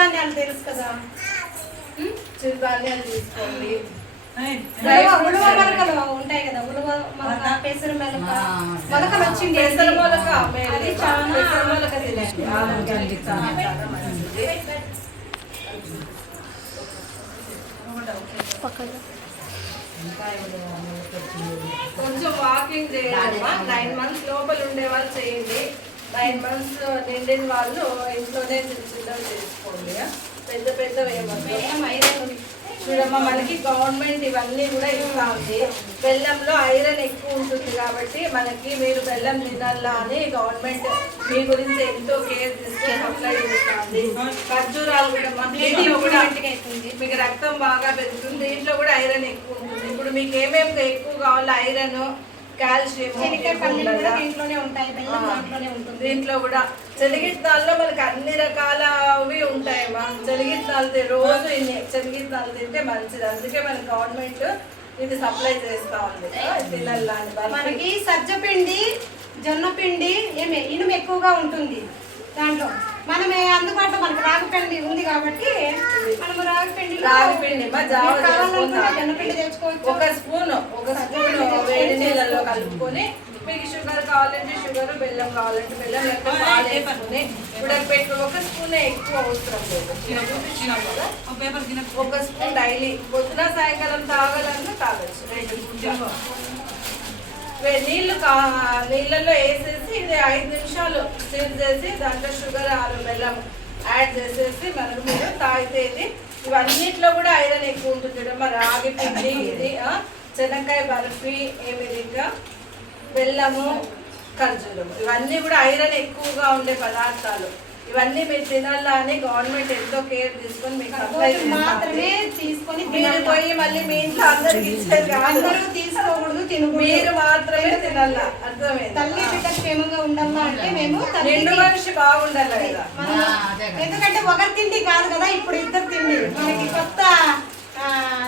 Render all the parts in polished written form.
చిరుధాన్యాలు తెలుసు కదా, చిరుధాన్యాలు తీసుకోండి. ఉలువ మొలకలు ఉంటాయి కదా, ఉలువ మొలక, పెసరు మొలక, మొలకలు వచ్చింది పెసరు మొలక, అది చాలా పెసరు మొలక తినండి, ఆరోగ్యానికి చాలా మంచిది. కొంచెం వాకింగ్ చేయండి. 9 months లోపల ఉండే వాళ్ళు చేయండి. 9 months నిండిన వాళ్ళు ఇంట్లోనే చిన్నగా చేసుకోండి. పెద్ద పెద్దవి చూడమ్మా, మనకి గవర్నమెంట్ ఇవన్నీ కూడా ఇస్తా ఉంది. బెల్లంలో ఐరన్ ఎక్కువ ఉంటుంది కాబట్టి మనకి మీరు బెల్లం తినాలా అని గవర్నమెంట్ మీ గురించి ఎంతో కేర్ తీసుకొని అప్లై చేస్తుంది. ఖర్జూరాలు కూడా మీకు రక్తం బాగా పెరుగుతుంది. దీంట్లో కూడా ఐరన్ ఎక్కువ ఉంటుంది. ఇప్పుడు మీకు ఏమేమి ఎక్కువ కావాలో ఐరన్, కాల్షియం దీంట్లోనే ఉంటాయి, బెల్లం దాంట్లోనే ఉంటుంది. దీంట్లో కూడా చెలిగిత్తాల్లో మనకి అన్ని రకాలవి ఉంటాయమ్మా. చెలిగిత్తాలు రోజు చెలిగిత్తాలు తింటే మంచిది. అందుకే మన గవర్నమెంట్ ఇది సప్లై చేస్తా ఉంది. తినాలని మనకి సజ్జపిండి, జొన్న పిండి ఇనుము ఎక్కువగా ఉంటుంది దాంట్లో. మనమే అందుబాటులో మనకు రాగిపిండి ఉంది కాబట్టి మనము రాగిపిండి జొన్నపిండి తెచ్చుకోవచ్చు. ఒక స్పూన్ వేడి నీళ్ళలో కలుపుకొని, మీకు షుగర్ కావాలంటే షుగర్, బెల్లం కావాలంటే బెల్లం, లేకపోతే ఉడకపెట్టు. ఒక స్పూన్ ఎక్కువ అవసరం లేదు. ఒక స్పూన్ డైలీ పొద్దున సాయంకాలం తాగాలన్నా తాగొచ్చు. నీళ్ళలో వేసేసి ఇది 5 నిమిషాలు స్టీర్ చేసి దాంట్లో షుగర్ బెల్లం యాడ్ చేసేసి మనకు మీరు తాగితే ఇది. ఇవన్నిట్లో కూడా ఐరన్ ఎక్కువ ఉంటుంది. మరి రాగి పిండి, ఇది శనక్కాయ బర్ఫీ, ఏ విధంగా బెల్లము, ఖర్జూరము, ఇవన్నీ కూడా ఐరన్ ఎక్కువగా ఉండే పదార్థాలు. ఇవన్నీ మీరు తినాలా అని గవర్నమెంట్ ఎంతో కేర్ తీసుకొని మీకు మాత్రమే తీసుకొని మీరు పోయి మళ్ళీ మీ ఇంట్లో అందరికి ఇచ్చేది అందరూ తీసుకోకూడదు, మీరు మాత్రమే తినాలా. అర్థమైంది? తల్లి బిడ్డ క్షేమంగా ఉండాలా అంటే మేము నిండు మనిషి బాగుండాలి కదా. ఎందుకంటే ఒకరి తిండి కాదు కదా, ఇప్పుడు ఇద్దరు తిండి. మనకి కొత్త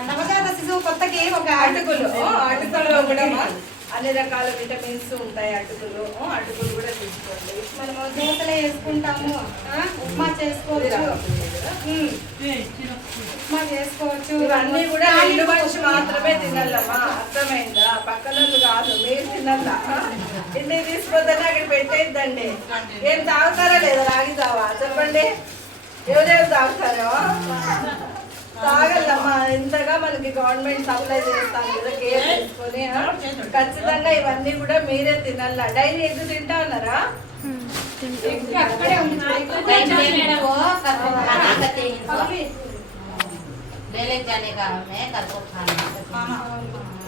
నవజాత శిశువు కొత్తకి ఒక అటుకులు కూడా అన్ని రకాల విటమిన్స్ ఉంటాయి. అటుకులు కూడా తీసుకోండి. మనము దోశలే వేసుకుంటాము, ఉప్మా చేసుకోవచ్చు, ఉప్మా చేసుకోవచ్చు. ఇవన్నీ కూడా నిండు మనిషి మాత్రమే తినాలమ్మా. అర్థమైందా? పక్కన కాదు, మీరు తినాలా. ఇంటికి తీసుకొద్దని అక్కడ పెట్టేద్దండి. ఏం తాగుతారా లేదా? రాగి తావా చెప్పండి, ఎవరెవరు తాగుతారో తాగలమ్మా. ఇంతగా మనకి గవర్నమెంట్ సప్లై చేస్తాను కదా, కేర్ తీసుకొని ఖచ్చితంగా ఇవన్నీ కూడా మీరే తినాలా. డైలీ ఎందుకు తింటా ఉన్నారా?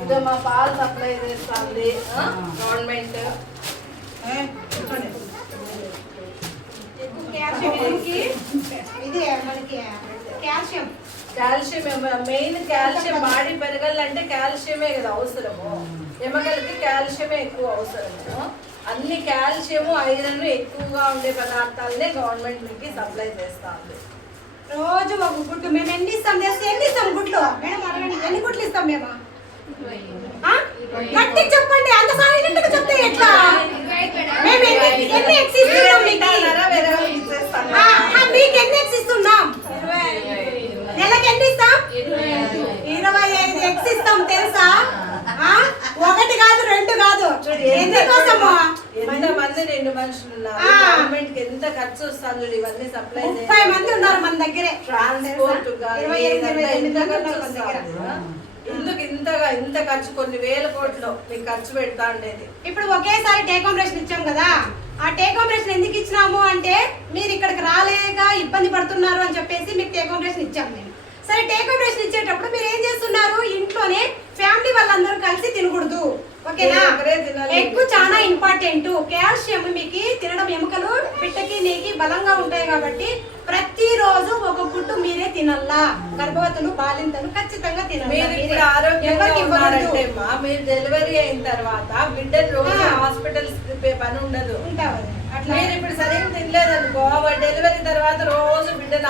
ఇదో మా పాలు సప్లై చేస్తుంది గవర్నమెంట్. ఇది మనకి కాల్షియం మెయిన్ కాల్షియం. బాడీ పెరగాలంటే కాల్షియమే కదా అవసరము. ఎముకలకి కాల్షియమే ఎక్కువ అవసరము. అన్ని కాల్షియము, ఐరన్ ఎక్కువగా ఉండే పదార్థాలనే గవర్నమెంట్ మీకు సప్లై చేస్తా ఉంది. రోజు ఒక గుడ్డు మేము ఎన్ని ఇస్తాం గుడ్లు? మేడం అడగండి, ఎన్ని గుడ్లు ఇస్తాం మేము? గట్టి చెప్పండి, అంత సాయినట్టుగా చెప్తే ఎట్లా? మేము ఎన్ని ఎగ్స్ ఇస్తున్నాం మీకు ఎన్ని ఎగ్స్ ఇస్తున్నాం? నెలకి ఎన్ని ఇస్తాం? 25 ఎగ్స్ ఇస్తాం తెలుసా? 1 కాదు 2 కాదు. ఎందుకోసము? ఎంతమంది నిండు మనుషులు ఉన్నారు, గవర్నమెంట్ కి ఎంత ఖర్చు వస్తుంది ఇవన్నీ సప్లై. 30 మంది ఉన్నారు మన దగ్గరే. ట్రాన్స్పోర్ట్ ఎందుకు ఇంత ఖర్చు? కొన్ని వేల కోట్లు మీకు ఖర్చు పెడతా ఉండేది. ఇప్పుడు ఒకేసారి టేకాంబరేషన్ ఇచ్చాం కదా, ఆ టేకాంబరేషన్ ఎందుకు ఇచ్చినాము అంటే మీరు ఇక్కడికి రాలేక ఇబ్బంది పడుతున్నారు అని చెప్పేసి మీకు టేకాంబరేషన్ ఇచ్చాము మేము. సరే, టేకాంబరేషన్ ఇచ్చేటప్పుడు మీరు ఏం చేస్తున్నారు? ఇంట్లోనే ఫ్యామిలీ వాళ్ళందరూ కలిసి తినకూడదు, ఓకేనా? ఎగ్ చాలా ఇంపార్టెంట్. కాల్షియం మీకు తినడం, ఎముకలు బిడ్డకి నీకి బలంగా ఉంటాయి కాబట్టి ప్రతిరోజు ఒక గుడ్డు మీరే తినల్లా. గర్భవతులు, బాలింతలు ఖచ్చితంగా తినాలి. మీరు డెలివరీ అయిన తర్వాత బిడ్డను రోజు హాస్పిటల్స్ పని ఉండదు. మీరు ఇప్పుడు సరిగ్గా తినలేదనుకో, డెలివరీ తర్వాత రోజు బిడ్డను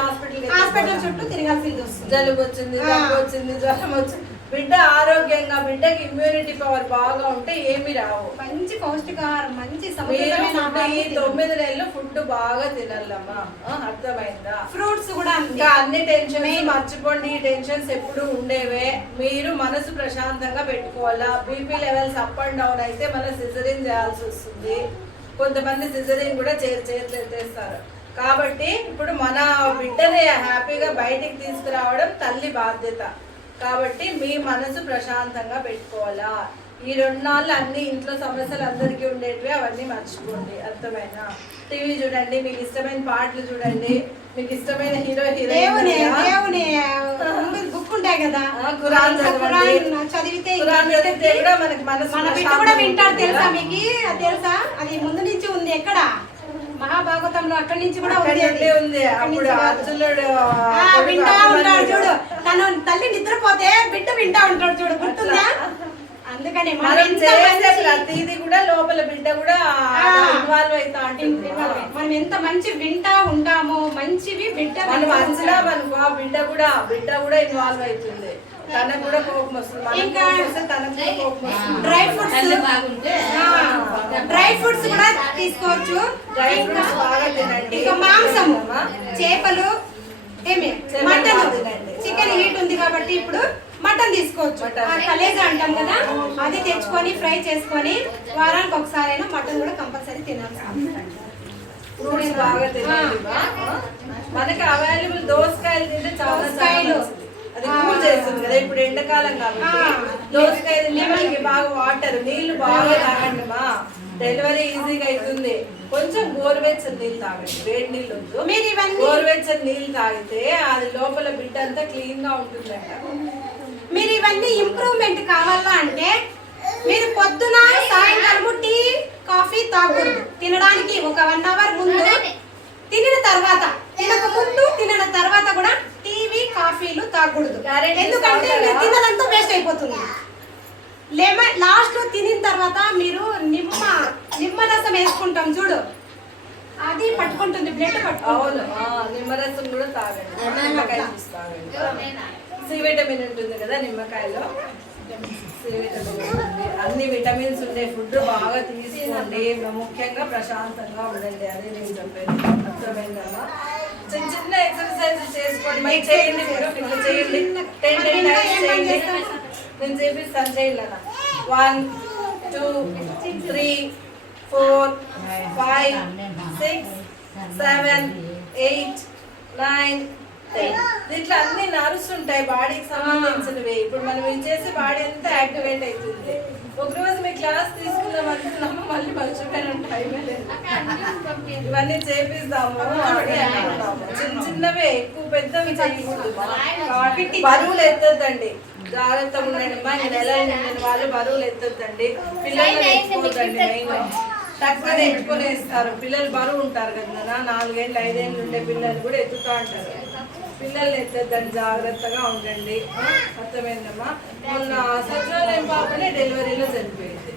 హాస్పిటల్ చుట్టూ తిరగాల్సింది వస్తుంది. జలుబు వచ్చింది, దగ్గు వచ్చింది, జ్వరం వచ్చింది. బిడ్డ ఆరోగ్యంగా, బిడ్డకి ఇమ్యూనిటీ పవర్ బాగా ఉంటే ఏమి రావు. మంచి పౌష్టికాహారం, మంచి మీరు సమతుల్యమైన ఫుడ్ ఆహారం ఈ తినాలి. 9 నెలలు ఫుడ్ బాగా తినాలమ్మా, అర్థమైందా? ఫ్రూట్స్ కూడా అంతే. ఇంకా అన్ని టెన్షన్స్ మర్చిపోండి. ఈ టెన్షన్స్ ఎప్పుడు ఉండేవే. మీరు మనసు ప్రశాంతంగా పెట్టుకోవాలా. BP levels up and down అయితే మన సిజరిన్ చేయాల్సి వస్తుంది. కొంతమంది సిజరిన్ కూడా చేతులు ఎత్తేస్తారు. కాబట్టి ఇప్పుడు మన బిడ్డని హ్యాపీగా బయటికి తీసుకురావడం తల్లి బాధ్యత. కాబట్టి మీ మనసు ప్రశాంతంగా పెట్టుకోవాలా. ఈ 2 నాళ్ళు అన్ని ఇంట్లో సమస్యలు అందరికీ ఉండేటివి, అవన్నీ మర్చిపోండి, అర్థమైనా? టీవీ చూడండి, మీకు ఇష్టమైన పాటలు చూడండి, మీకు ఇష్టమైన హీరో దేవుని హీరోయిన్ బుక్ ఉంటాయి కదా, ఖురాన్ చదివితే కూడా మనకి మనసు మన బిడ్డ కూడా వింటాడు. తెలుసా మీకు? అది తెలుసా? అది ముందు నుంచి ఉంది. ఎక్కడ? మహాభాగవతంలో అక్కడి నుంచి కూడా ఉంది. అప్పుడు అర్జునుడు వింటా ఉంటాడు చూడు. తను తల్లి నిద్రపోతే బిడ్డ వింటా ఉంటాడు చూడు, గుర్తుందా? అందుకని మనం చేసే ప్రతిదీ కూడా లోపల బిడ్డ కూడా ఇన్వాల్వ్ అవుతా ఉంటుంది. మనం ఎంత మంచి వింటా ఉంటామో, మంచివి బిడ్డ మనం అంచనామనుకో, బిడ్డ కూడా ఇన్వాల్వ్ అవుతుంది. తనకు కూడా కోపం వస్తుంది. ఇంకా తనకు కూడా కోపం వస్తుంది. డ్రై ఫ్రూట్స్ కూడా తీసుకోవచ్చు. డ్రై ఫ్రూట్స్ బాగా తినండి. ఇంకా మాంసము, చేపలు, మటన్, తినండి. చికెన్ హీట్ ఉంది కాబట్టి ఇప్పుడు మటన్ తీసుకోవచ్చు. కలేజా అంటాం కదా, అది తెచ్చుకొని ఫ్రై చేసుకొని వారానికి ఒకసారైనా మటన్ కూడా కంపల్సరీ తినాలి. ఫ్రూట్స్ బాగా తినండి. మనకి అవైలబుల్ దోసకాయలు తింటే చాలా అది కూల్ చేస్తుంది కదా. ఇప్పుడు ఎండాకాలం కాబట్టి దోసకాయ తింటే మనకి బాగా వాటర్, నీళ్లు బాగా తాగండి మా. డెలివరీ ఈజీగా అవుతుంది. కొంచెం గోరువెచ్చని నీళ్ళు తాగండి, వేడి నీళ్ళు వద్దు. మీరు ఇవన్నీ గోరువెచ్చని నీళ్ళు తాగితే అది లోపల బిడ్డ అంతా క్లీన్ గా ఉంటుందంట. మీరు ఇవన్నీ ఇంప్రూవ్మెంట్ కావాలా అంటే మీరు పొద్దున సాయంకాలము టీ కాఫీ తాగకూడదు. తినడానికి ఒక 1 అవర్ ముందు, తినిన తర్వాత, తినక ముందు, తినిన తర్వాత కూడా టీవీ కాఫీలు తాగకూడదు. ఎందుకంటే మీరు తిన్నదంతా వేస్ట్ అయిపోతుంది. లాస్ట్ తినిన తర్వాత మీరు నిమ్మరసం వేసుకుంటాం చూడు, అది పట్టుకుంటుంది, బ్లడ్ పట్టుకోవాలి. నిమ్మరసం కూడా తాగండి, నిమ్మకాయ జ్యూస్ తాగండి. సి విటమిన్ ఉంటుంది కదా నిమ్మకాయలో, సి విటమిన్ ఉంటుంది. అన్ని విటమిన్స్ ఉండే ఫుడ్ బాగా తీసుకోండి. ముఖ్యంగా ప్రశాంతంగా ఉండండి, అది నేను చెప్పాను, అర్థమైందమ్మా? చిన్న చిన్న ఎక్సర్సైజ్ చేసుకోండి, చేయండి. ఇప్పుడు చేయండి, 10 times చేయండి. నేను చేపిస్తాను, చేయండి అన్న. 1 2 3 4 5 6 7 8 9 10. దీంట్లో అన్ని నర్వ్స్ ఉంటాయి, బాడీకి సంబంధించినవి. ఇప్పుడు మనం చేసే బాడీ అంతా యాక్టివేట్ అవుతుంది. ఒక రోజు మీ క్లాస్ తీసుకుందాం అనుకున్నాము, మళ్ళీ మర్చిపోయిన టైమే లేదు. ఇవన్నీ చేపిస్తాము. చిన్న చిన్నవే, ఎక్కువ పెద్దవి చేయకూడదు. బరువులు ఎత్తొద్దండి, జాగ్రత్తగా ఉండండి. మా నెలలు నిండిన వాళ్ళు బరువులు ఎత్తొద్దండి. పిల్లలు ఎత్తుకోవద్దండి. మెయిన్ తక్కువ ఎత్తుకొని వేస్తారు. పిల్లలు బరువు ఉంటారు కదా, 4 ఏళ్ళు 5 ఏళ్ళు ఉండే పిల్లలు కూడా ఎత్తుతూ ఉంటారు. పిల్లల్ని ఎత్తొద్దండి, జాగ్రత్తగా ఉండండి, అర్థమైందమ్మా? మొన్న సచివాలయం పాపనే డెలివరీలో చనిపోయింది.